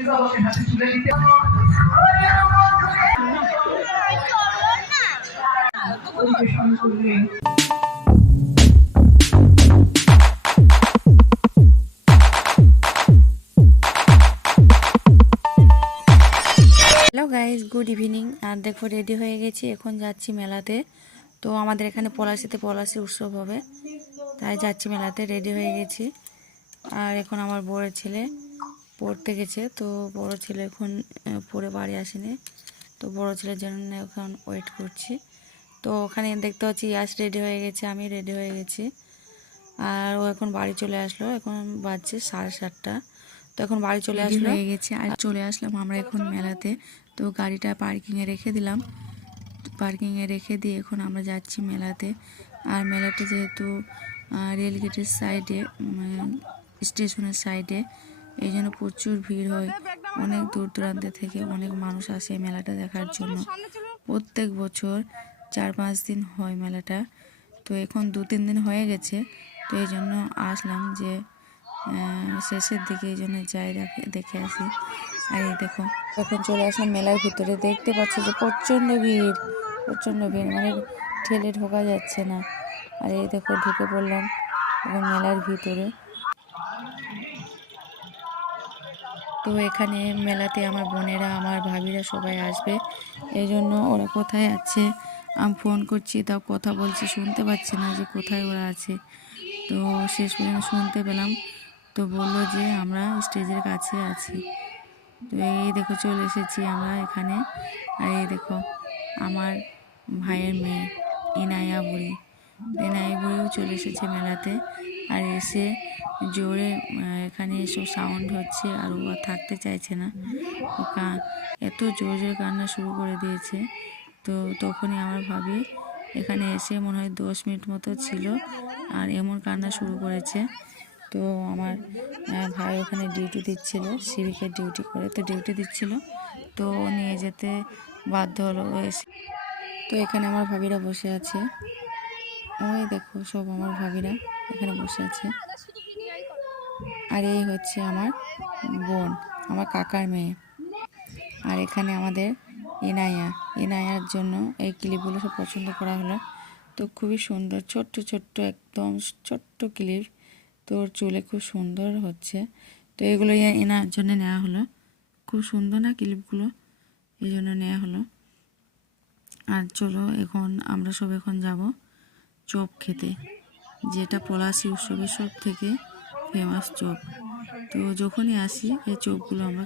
Hello guys, good evening. আর দেখো ready হয়ে গেছি, এখন যাচ্ছি মেলাতে। তো আমাদের এখানে পলাশি উৎসব হবে, তাই যাচ্ছি মেলাতে। রেডি হয়ে গেছি। আর এখন আমার বড় ছেলে পড়তে গেছে, তো বড় ছেলে এখন পড়ে বাড়ি আসেনি, তো বড় ছেলের জন্য এখন ওয়েট করছি। তো ওখানে দেখতে পাচ্ছি ইয়াস রেডি হয়ে গেছে, আমি রেডি হয়ে গেছি। আর ও এখন বাড়ি চলে আসলো, এখন বাজছে 7:30। তো এখন বাড়ি চলে আসলো, হয়ে গেছে। আর চলে আসলাম আমরা এখন মেলাতে। তো গাড়িটা পার্কিংয়ে রেখে দিলাম, পার্কিংয়ে রেখে দিয়ে এখন আমরা যাচ্ছি মেলাতে। আর মেলাটা যেহেতু রেলগেটের সাইডে, স্টেশনের সাইডে, এই জন্য প্রচুর ভিড় হয়। অনেক দূর দূরান্ত থেকে অনেক মানুষ আসে মেলাটা দেখার জন্য। প্রত্যেক বছর 4-5 দিন হয় মেলাটা। তো এখন 2-3 দিন হয়ে গেছে, তো এই জন্য আসলাম যে শেষের দিকে, এই জন্য যাই দেখে আসি। আর এই দেখো এখন চলে আসলাম মেলার ভিতরে। দেখতে পাচ্ছি যে প্রচণ্ড ভিড়, মানে ঠেলে ঢোকা যাচ্ছে না। আর এই দেখো ঢুকে পড়লাম এখন মেলার ভিতরে। তো এখানে মেলাতে আমার বোনেরা, আমার ভাবিরা সবাই আসবে, এই জন্য ওরা কোথায় আছে আমি ফোন করছি, তাও কথা বলছি, শুনতে পাচ্ছি না যে কোথায় ওরা আছে। তো শেষ পর্যন্ত শুনতে পেলাম, তো বললো যে আমরা স্টেজের কাছে আছি। তো এই দেখো চলে এসেছি আমরা এখানে। আর এই দেখো আমার ভাইয়ের মেয়ে ইনায়া বুড়িও চলে এসেছে মেলাতে। আর এসে জোরে এখানে এসব সাউন্ড হচ্ছে, আর ও থাকতে চাইছে না, ও এত জোরে কান্না শুরু করে দিয়েছে। তো তখনই আমার ভাবি এখানে এসে মনে হয় 10 মিনিট মতো ছিল, আর এমন কান্না শুরু করেছে। তো আমার ভাই ওখানে ডিউটি দিচ্ছিল, সিভিকের ডিউটি করে, তো ডিউটি দিচ্ছিল, তো নিয়ে যেতে বাধ্য হলো এসে। তো এখানে আমার ভাবিরা বসে আছে, ওই দেখো সব আমার ভাবিরা এখানে বসে আছে। আর এই হচ্ছে আমার বোন, আমার কাকার মেয়ে। আর এখানে আমাদের ইনায়ার জন্য এই ক্লিপগুলো সব পছন্দ করা হলো। তো খুবই সুন্দর, ছোট্ট একদম ছোট্ট ক্লিপ, তোর চুলে খুব সুন্দর হচ্ছে। তো এগুলো এনার জন্য নেওয়া হলো, খুব সুন্দর না ক্লিপগুলো, এই জন্য নেওয়া হলো। আর চলো এখন আমরা সব এখন যাব চপ খেতে, যেটা পলাশি উৎসবের সব থেকে ফেমাস চপ। তো যখনই আসি এই চপগুলো আমরা